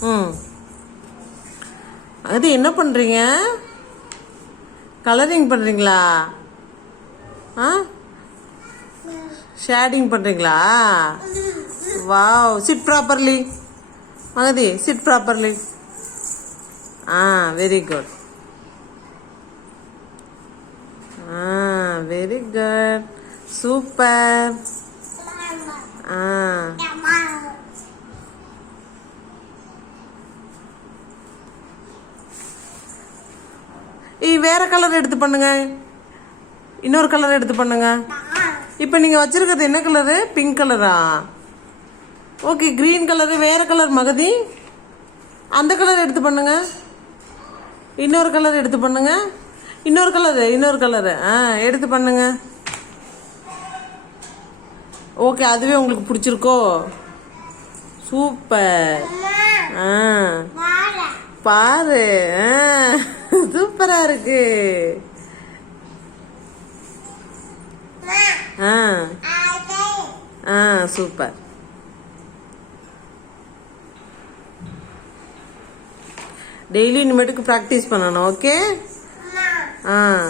ம். அது என்ன பண்ணுறீங்க? கலரிங் பண்ணுறீங்களா? ஆ, ஷேடிங் பண்ணுறீங்களா? Wow, sit properly. Magathi, sit properly. ஆ, வெரி குட். ஆ, வெரி குட். சூப்பர். ஆ, வேற கலர் எடுத்து பண்ணுங்க. இன்னொரு கலர் எடுத்து பண்ணுங்க. இப்போ நீங்கள் வச்சிருக்கிறது என்ன கலரு? பிங்க் கலரா? Okay, green colour. வேற கலர் மகதி, அந்த கலர் எடுத்து பண்ணுங்க. இன்னொரு கலர் எடுத்து பண்ணுங்க. இன்னொரு கலரு எடுத்து பண்ணுங்க. ஓகே, அதுவே உங்களுக்கு பிடிச்சிருக்கோ? சூப்பர். ஆ, பாரு. சூப்பரா இருக்கு. ஆ, ஆ, சூப்பர். டெய்லி இனிமேட்டுக்கு ப்ராக்டிஸ் பண்ணணும். ஓகே. ஆ,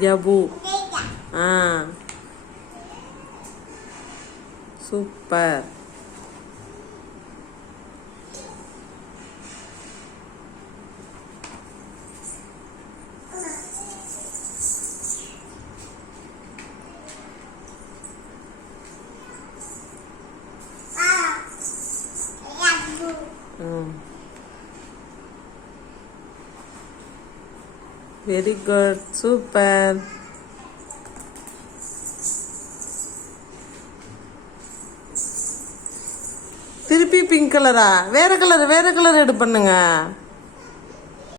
ஜபு. ஆ, சூப்பர். Very good. சூப்பர். திருப்பி பிங்க் கலரா? வேற கலர் எடு பண்ணுங்க.